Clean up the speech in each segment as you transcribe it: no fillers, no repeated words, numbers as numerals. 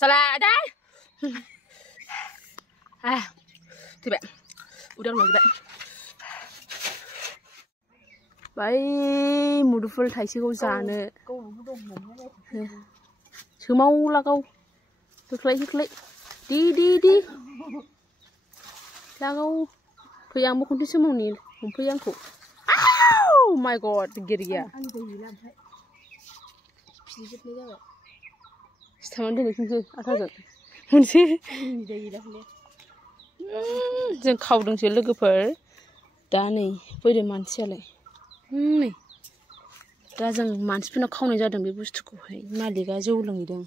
Salah dah. Thì bạn udah lagi bạn. Vậy một đôi thấy chưa câu già nữa. Chứ mau là câu. Thức lấy. Đi. Là câu. Phải ăn một con thứ màu này, không phải ăn khổ. Oh my god, gir gaya. Tamam deh çünkü atacan. Moनसे जों खावदोंसो लोगोफोर दा नै फैदो मानसियालाय नै दा जों मानसिफोरनाव खावनाय जादों बे बुस्थुखौहाय मालिकआ जौ लोंहैदों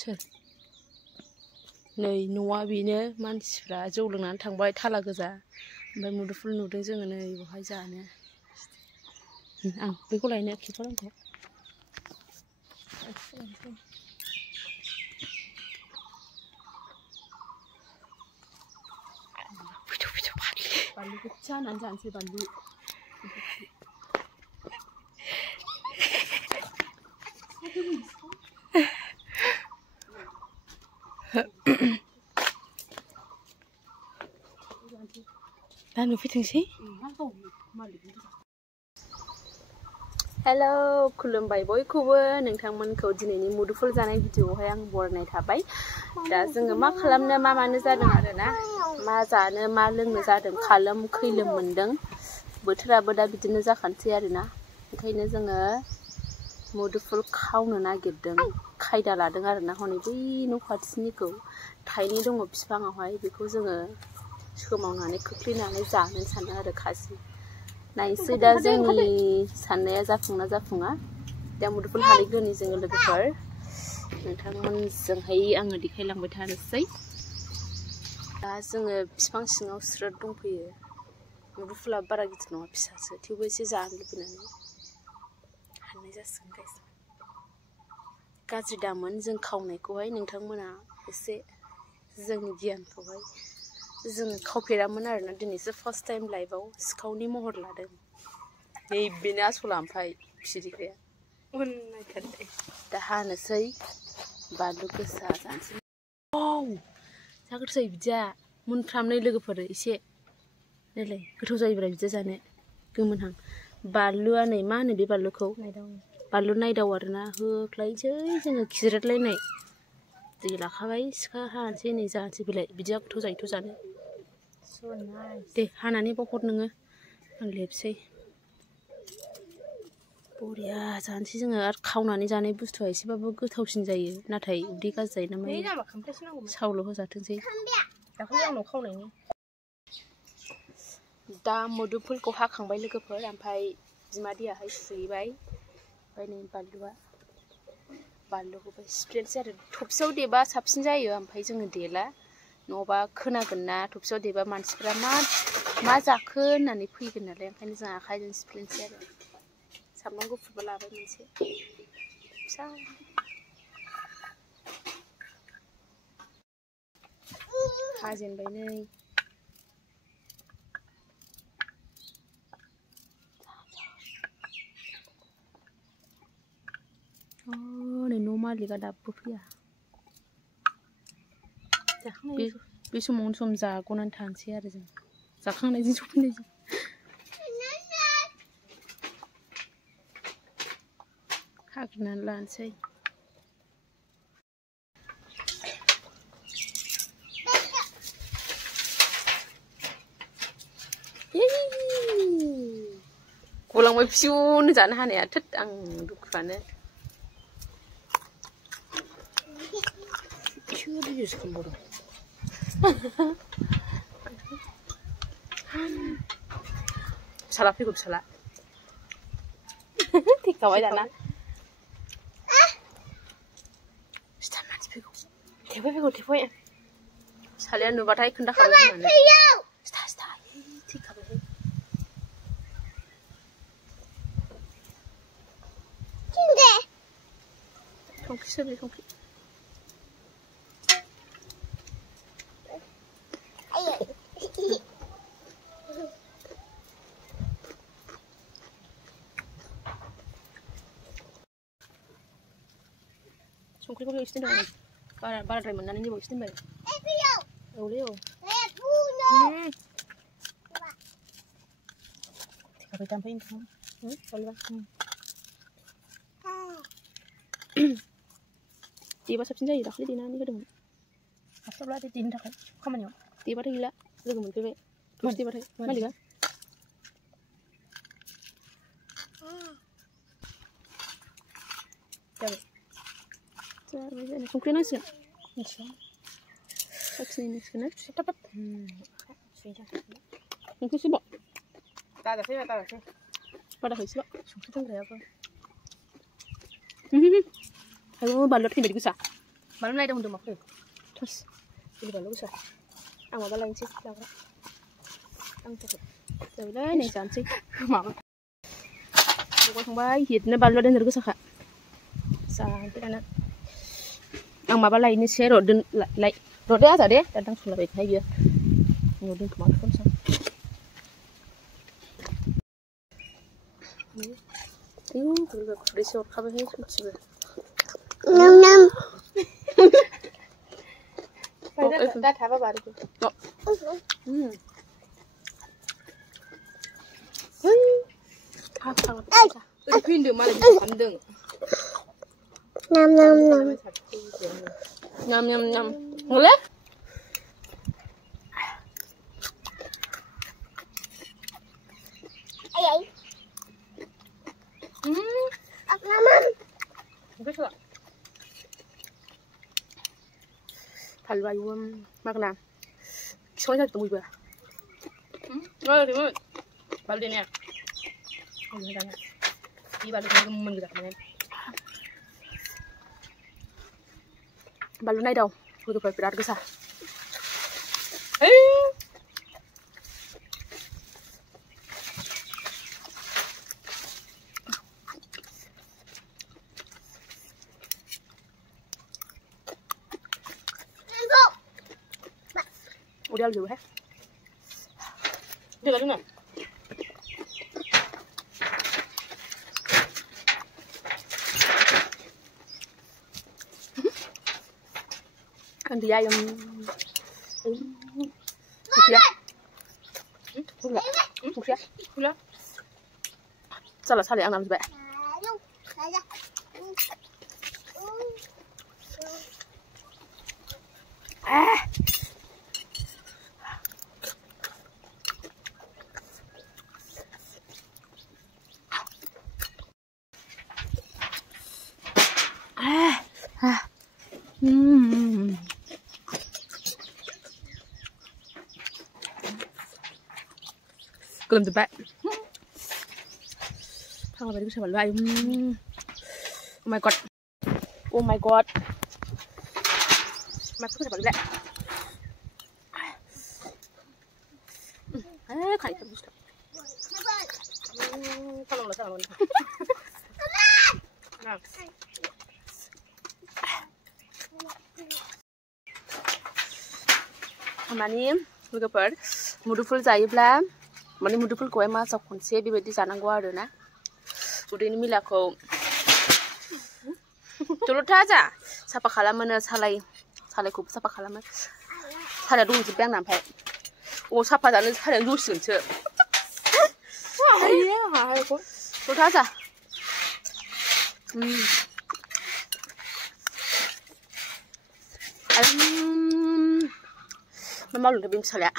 सोर नै न'आ बेनो मानसिफ्रा जौ लोंनानै थांबाय थाला गोजा ओमफ्राय मुदुफुल नुदों जोङो नै बेवहाय जानो आं बेखौ लायनो खिफोर आंखौ बानलु गोसा होनानै जानोसै बानलु दा नुफैथोंसै हेलो खुलुमबाय बयखौबो नोंथांमोनखौ दिनैनि मुदुफुल जानाय भिडिअआवहाय आं बरायनाय थाबाय दा जोङो मा खालामनो मा मानो जादों आरोना मा जानो मा लोंनो जादों खालोम खैलोम मोनदों बोथोराबो दा बिदिनो जाखानोसै आरोना ओंखायनो जोङो मुदुफुल खावनो नागिरदों खायदा लादों आरोना हनै बै न' खाथिनिखौ थाइनै दङ बिफाङावहाय बेखौ जोङो सोमावनानै खोख्लैनानै जानो सानो आरो खासि नायसै दा जोंनि साननाया जाफुङा दा मुदुफुल हालैग्रोनि जोङो लोगोफोर नोंथांमोनजोंहाय आङो देखायलांबाय थानोसै दा जोङो बिफां सिङाव स्रोद दंफैयो मुदुफुला बारा गिदिर नङा फिसासो थेवबो एसे जानो लुबैनानै हाननाय जासिगोन गाइस गाज्रि दामोन जों खावनायखौहाय नोंथांमोना एसे जोंनि गियानखौहाय जोङो खावफेरामोन आरोना दिनैसो फार्स्ट टाइम लाइफआव सिखावनि महर लादों नै बेनो आसला ओमफ्राय फिरिग्राया दा हानोसै बानलु गोसा जानोसै औ जा गोथाव जायो बिदिया मोनफ्रामनाय लोगोफोर एसे नायलाय गोथाव जायोब्रा बिदिया जानो गोमोनहां बानलुआ नै मा होनो बे बानलुखौ बानलु नायदाव आरोना होख्लायनोसै जोङो खिज्रेदलायनाय दै लाखाबाय सिखा हानोसै नै जानोसै बेलाय बिदिया गोथाव जायोथ' जानो दे हानानै बाव हर नोङो आं लेबसै बरिया जानोसै जोङो आरो खावनानै जानाय बुस्थुआ एसेबाबो गोथावसिन जायो नाथाय उदै गाज्रि जायो ना मायो सावल' होजाथोंसै दाखालि आंनाव खावनायनि दा मुदुफुलखौ हाखांबाय लोगोफोर ओमफ्राय बिमादैयाहाय सुहैबाय ओमफ्राय नै बानलुखौबो सिफ्लेनोसै आरो थबसियाव देबा साबसिन जायो ओमफ्राय जोङो देला नङाबा खोनागोन ना थबसियाव देबा मानसिफ्रा मा जाखो होननानै फैगोन नालाय ओंखायनो जों आखाइजों सिफ्लेनोसै आरो सामब्राम गुफुरबो लाबाय मोनसे फिसा हाजेनबाय नै नै न' मालिकआ दाबो फैया बे समावनो सम जाग'नानै थानोसै आरो जों जाखांनायजों सफैनायजों हाग्रोनानै लानोसै गलांबाय फिसौनो जानो हानाया थोद आं दुखुआनो फिसाला फैगौ फिसाला थैखाबाय दाना फिथा मानसि फैगौ थेफै फिसालाया नुबाथाय खोन्थाखाबाय होननानै सिथा थैखाबाय संख्रि सोबे संख्रि संख्रिखौ एसे दोनदों बाराद्राय मोननानै जेबो एसे दोनबाय औलै औ थेखाबाय थांफै नोंथां देबा साबसिन जायो दाख्लै देनानै होदोंमोन हास्लाबला देनो थाखाय खामानियाव देबाथाय गैला लोगो मोनफैबाय दसे देबाथाय मालिका जाबाय संख्रि नांसिगोन मिथिया साखिनाय नांसिगोन ना थाब संख्रि एसेबाव दाजासै बादाखौ एसेबाव संख्रि दोनग्रायाबो आयौ बानलुआ थैबायदि गोसा बानलु नायदाव होनदों माखौ थस बिदि बानलु गोसा आं माबा लायनोसै लाग्रा आंनि थाखाय जाबायलै नै जानोसै माबा संबाय संबाय हिटनो बानलुआ दोननो गोसाखा जानोसै दाना आं माबा लायनोसै र' लाय र'दे आजा दे दा दांसलाबाय थायो बियो न'आव दोनखोमा खमसो आयौ खुरैसे हरखाबायहाय सयथिबो दा थाबा बारगौ ओरै फैदों मालाय खालामदों Nham. Boleh? Ayah. Naman. Bagus tak? Halwa yung magna. Soalnya satu ibu. Oh, di mana? Balik ni. Oh, ni dah. Di balik ni gemen juga kan. Balu naik daw, udah berat besar. Udah dulu ya. Udah lagi nggak? Ăn thì ai em sao lại ăn làm gì vậy? Cơm từ bạn thằng này cái loại oh my god mà cứ phải lại khải tâm không là sao luôn माने लोगोफोर मुदुफुल जायोब्ला माने मुदुफुलखौहाय मासाव खनसे बेबायदि जानांगौ आरो ना उदैनि मिलाखौ जलथा जा साफा खालामोनो सालायखौ साफा खालामो सालाया दंजोबबाय आंना ओमफ्राय अ साफा जानो सालाया दसिगोनसो जलथा जा मा मावदों बे फिसालाया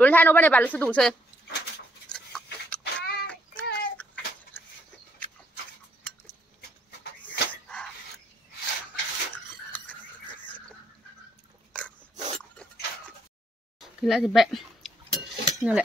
Dulu nó bên này bà lấy sử dụng chơi. Cái lá thì bẹ. Nào lại.